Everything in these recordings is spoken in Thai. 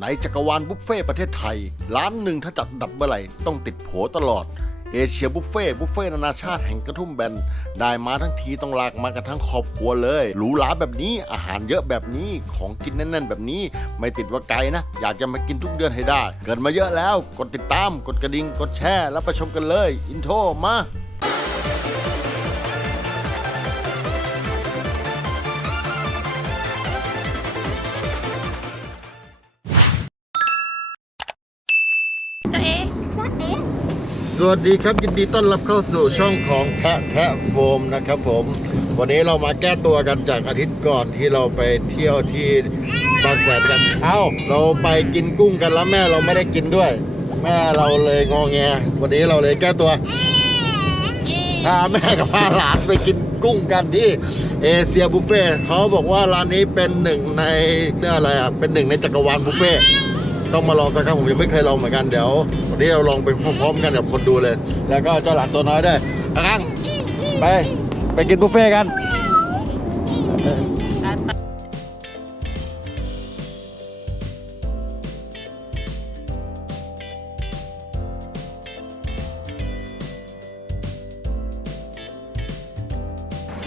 ในจักรวาลบุฟเฟ่ประเทศไทย ร้านหนึ่งถ้าจัดดับเมื่อไหร่ต้องติดโผตลอดเอเชียบุฟเฟ่บุฟเฟ่นานาชาติแห่งกระทุ่มแบนได้มาทั้งทีต้องลากมากันทั้งครอบครัวเลยหรูหราแบบนี้อาหารเยอะแบบนี้ของกินแน่น ๆ แบบนี้ ไม่ติดว่าไกลนะ อยากจะมากินทุกเดือนให้ได้ เกิดมาเยอะแล้ว กดติดตาม กดกระดิ่งกดแชร์แล้วไปชมกันเลย อินโทรมา สวัสดีครับยินดีต้อนรับเข้าสู่ช่องของแพะแพะโฟมนะครับผม วันนี้เรามาแก้ตัวกันจากอาทิตย์ก่อนที่เราไปเที่ยวที่บางแสนกัน เอ้า เราไปกินกุ้งกันแล้วแม่เราไม่ได้กินด้วย แม่เราเลยงอแง วันนี้เราเลยแก้ตัวพาแม่กับพาหลานไปกินกุ้งกันที่เอเชียบุฟเฟ่เขาบอกว่าร้านนี้เป็นหนึ่งในเรื่องอะไรอะเป็นหนึ่งในจักรวาลบุฟเฟ่ ต้องมาลองสักครั้งผมยังไม่เคยลองเหมือนกันเดี๋ยววันนี้เราลองไปพร้อมๆกันกับคนดูเลย แล้วก็เจ้าหลานตัวน้อยด้วยอากังไปไปกินบุฟเฟ่ต์กัน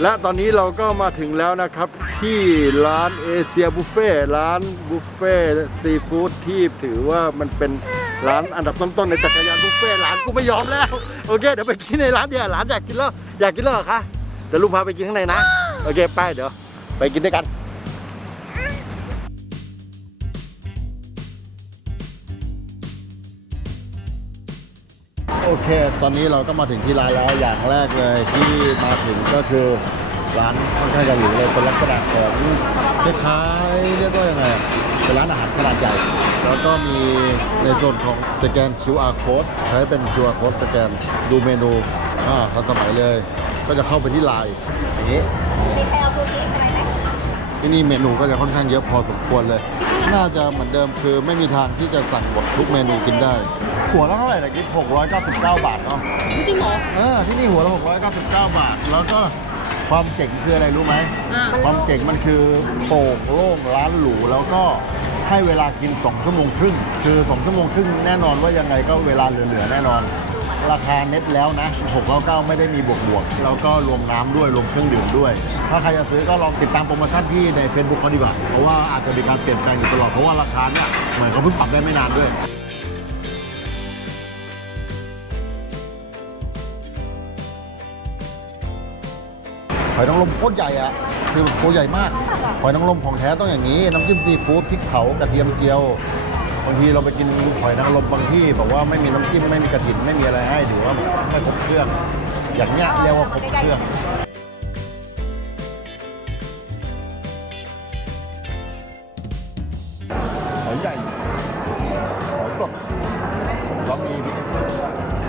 และตอนนี้เราก็มาถึงแล้วนะครับ ที่ร้านเอเชียบุฟเฟ่ร้านบุฟเฟ่ซีฟู้ดที่ถือว่ามันเป็นร้านอันดับต้นๆในจักรยานบุฟเฟ่ร้านกูไม่ยอมแล้ว โอเคเดี๋ยวไปกินในร้านเดียวร้านอยากกินแล้วอยากกินแล้วเหรอคะเดี๋ยวลุงพาไปกินข้างในนะ โอเคไปเดี๋ยวไปกินด้วยกันโอเค ตอนนี้เราก็มาถึงที่ร้านแล้วอย่างแรกเลยที่มาถึงก็คือ ร้านค่อนข้างจะหรูเลยเป็นลักษณะของคล้ายๆเรียกว่ายังไงอะเป็นร้านอาหารขนาดใหญ่ แล้วก็มีในส่วนของสแกน QR code ใช้เป็น QR code สแกนดูเมนูอ่าทันสมัยเลย ก็จะเข้าไปที่ไลน์อย่างนี้มีใครเอาคุกกี้อะไรไหมที่นี่เมนูก็จะค่อนข้างเยอะพอสมควรเลย น่าจะเหมือนเดิมคือไม่มีทางที่จะสั่งหมดทุกเมนูกินได้ หัวละเท่าไหร่ตะกี้699 บาทเนาะไม่จริงเหรอเออที่นี่หัวละ699 บาท แล้วก็ ความเจ๋งคืออะไรรู้ไหม อ่า ความเจ๋งมันคือโปร่งโล่งร้านหรูแล้วก็ให้เวลากิน 2 ชั่วโมงครึ่ง คือ 2 ชั่วโมงครึ่งแน่นอนว่ายังไงก็เวลาเหลือๆแน่นอน ราคาเน็ตแล้วนะ699ไม่ได้มีบวกบวกๆแล้วก็รวมน้ำด้วยรวมเครื่องดื่มด้วย ถ้าใครจะซื้อก็ลองติดตามโปรโมชั่นที่ใน Facebook เขาดีกว่าเพราะว่าอาจจะมีการเปลี่ยนแปลงอยู่ตลอดเพราะว่าราคาเนี่ยเหมือนเขาเพิ่งปรับได้ไม่นานด้วย หอยนางรมโคตรใหญ่อะคือตัวใหญ่มาก หอยนางรมของแท้ต้องอย่างนี้ น้ำจิ้มซีฟู้ดพริกเผากระเทียมเจียว บางทีเราไปกินหอยนางรมบางที่บอกว่าไม่มีน้ำจิ้มไม่มีกระถิ่นไม่มีอะไรให้ถือว่าไม่ครบเครื่อง อย่างเนี้ยเรียกว่าครบเครื่องหอยใหญ่หอยสดแล้วมี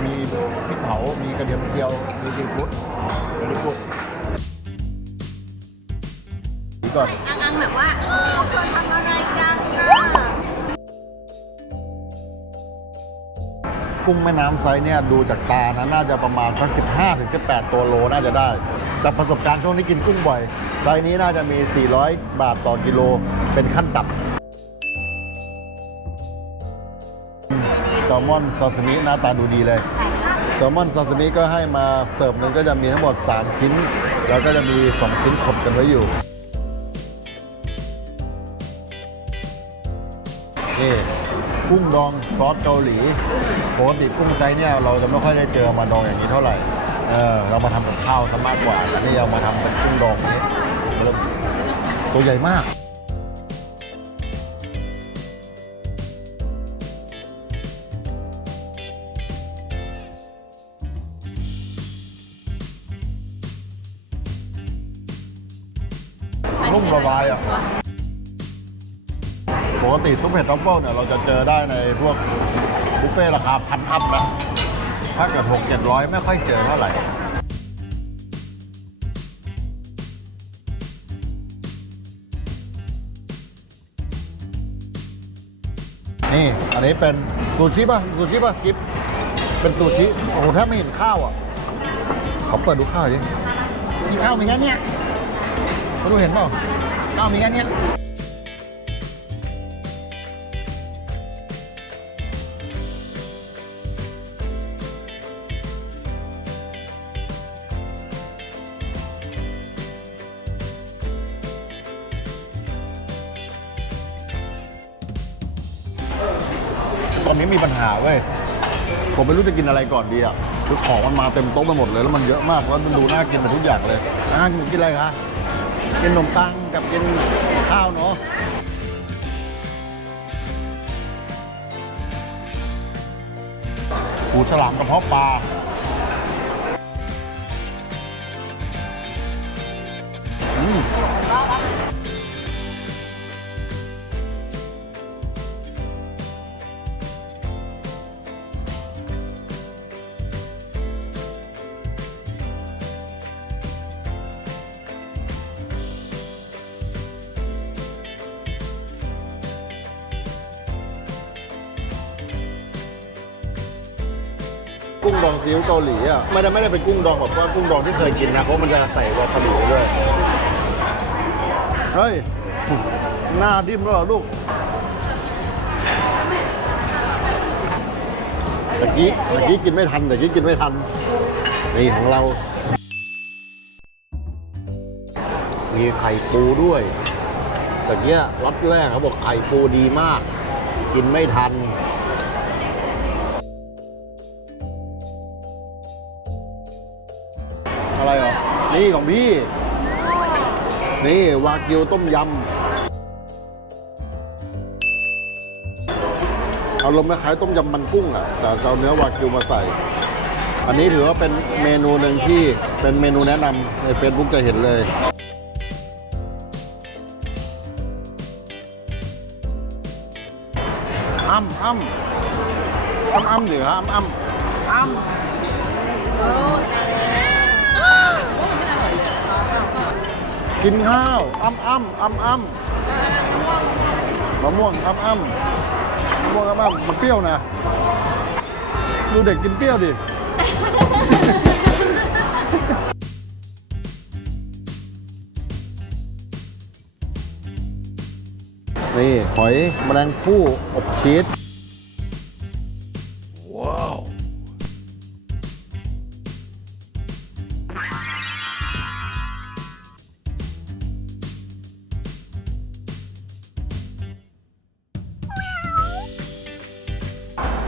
มีพริกเผา มีกระเทียมเจียว มีซีฟู้ดกระดูก กุดดีก่อนอังอังแบบว่าเออพวกเธอทำอะไรกันนะกุ้งแม่น้ำไซส์เนี่ยดูจากตานะน่าจะประมาณสัก 15ถึง18 ตัวโลน่าจะได้ จากประสบการณ์ช่วงนี้กินกุ้งบ่อย ไซส์นี้น่าจะมี 400 บาทต่อกิโลเป็นขั้นต่ำแซลมอนซาซิมิหน้าตาดูดีเลยแซลมอนซาซิมิก็ให้มาเสิร์ฟหนึ่งก็จะมีทั้งหมด 3 ชิ้น แล้วก็จะมี 2 ชิ้นขบกันไว้อยู่ นี่กุ้งดองซอสเกาหลีปกติกุ้งไซส์เนี่ยเราจะไม่ค่อยได้เจอมาดองอย่างนี้เท่าไหร่ เออเรามาทำกับข้าวซะมากกว่าแต่นี่เรามาทำเป็นกุ้งดองนี้ตัวใหญ่มากนุ่มละลายอะ ปกติซุปเห็ดทรัฟเฟิลเนี่ยเราจะเจอได้ในพวกบุฟเฟ่ราคาพันอัพนะถ้าเกิดหกเจ็ดร้อยไม่ค่อยเจอเท่าไหร่นี่อันนี้เป็นซูชิป่ะซูชิป่ะกิฟเป็นซูชิโอ้โหแทบไม่เห็นข้าวอะขอเปิดดูข้าวดิมีข้าวมีแค่เนี้ยไม่รู้เห็นเปล่าข้าวมีแค่เนี้ย ตอนนี้มีปัญหาเว้ย ผมไม่รู้จะกินอะไรก่อนดีอะ คือของมันมาเต็มโต๊ะไปหมดเลย แล้วมันเยอะมาก แล้วมันดูน่ากินไปทุกอย่างเลยอะกินอะไรคะ กินขนมปังกับกินข้าวเนาะหูฉลามกระเพาะปลาอืม กุ้งดองซีอิ๊วเกาหลีอะไม่ได้ไม่ได้เป็นกุ้งดองแบบว่ากุ้งดองที่เคยกินนะเพราะมันจะใส่วาซาบิไว้ด้วยเฮ้ยหน้าดิ้มแล้วเหรอลูกตะกี้ตะกี้กินไม่ทันตะกี้กินไม่ทันนี่ของเรา มีไข่ปูด้วยตะเกียรสแรกเขาบอกไข่ปูดีมาก กินไม่ทัน นี่ของพี่ นี่ วากิวต้มยำอารมณ์คล้ายต้มยำมันกุ้งอะ แต่จะเอาเนื้อวากิวมาใส่ อันนี้ถือว่าเป็นเมนูหนึ่งที่เป็นเมนูแนะนำใน Facebook จะเห็นเลยอ้ำอ้ำอ้ำอ้ำสิครับอ้ำอ้ำ กินข้าวอ้ำอ้ำอ้ำอ้ำมะม่วงอ้ำอ้ำมะม่วงอ้ำอ้ำมันเปรี้ยวนะ ดูเด็กกินเปรี้ยวดินี่หอยแมลงภู่อบชีส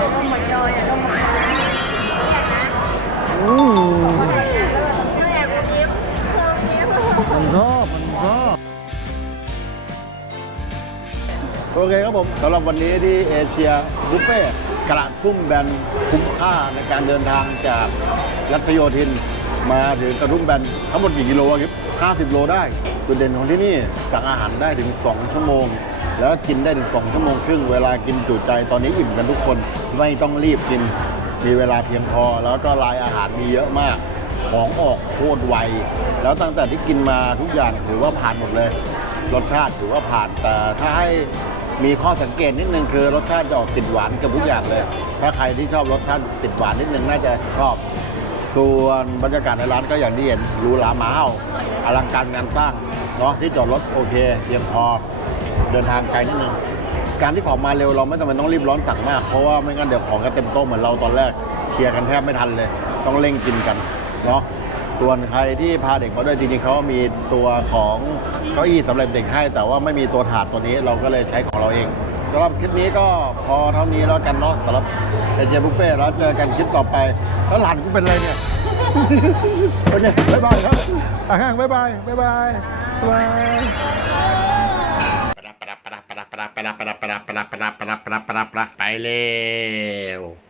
มมันชอบมันชอบโอเคครับผมสำหรับวันนี้ที่เอเชียบุฟเฟ่กระทุ่มแบนคุ้มค่าในการเดินทางจากรัชโยธิน มาถึงกระทุ่มแบนทั้งหมดกี่กิโลครับ 50 โลได้ จุดเด่นของที่นี่สั่งอาหารได้ถึง 2 ชั่วโมง แล้วกินได้ถึง2ชั่วโมงครึ่งเวลากินจุใจตอนนี้อิ่มกันทุกคนไม่ต้องรีบกิน มีเวลาเพียงพอ แล้วก็รายอาหารมีเยอะมาก ของออกโคตรไว แล้วตั้งแต่ที่กินมาทุกอย่างถือว่าผ่านหมดเลย รสชาติถือว่าผ่านแต่ถ้าให้มีข้อสังเกตนิดนึงคือรสชาติจะออกติดหวานกับทุกอย่างเลย ถ้าใครที่ชอบรสชาติติดหวานนิดนึงน่าจะชอบ ส่วนบรรยากาศในร้านก็อย่างที่เห็นหรูหรามาเห่าอลังการงานสร้างเนาะที่จอดรถโอเคเพียงพอ เดินทางไกลนิดนึงการที่ของมาเร็วเราไม่จำเป็นต้องรีบร้อนสั่งมาก เพราะว่าไม่งั้นเดี๋ยวของก็เต็มโต๊ะเหมือนเราตอนแรกเคลียร์กันแทบไม่ทันเลย ต้องเร่งกินกันเนาะส่วนใครที่พาเด็กมาด้วยจริงๆเขามีตัวของเก้าอี้สำหรับเด็กให้ แต่ว่าไม่มีตัวถาดตัวนี้เราก็เลยใช้ของเราเองสำหรับคลิปนี้ก็พอเท่านี้แล้วกันเนาะสำหรับเอเจบุฟเฟ่แล้วเจอกันคลิปต่อไปแล้วหลานกูเป็นอะไรเนี่ยโอเคบ๊ายบายครับอะห้างบ๊ายบายบ๊ายบายบ๊ายบาย ไปละไปละไปละไปละไปละไปละไปละไปละไปเร็ว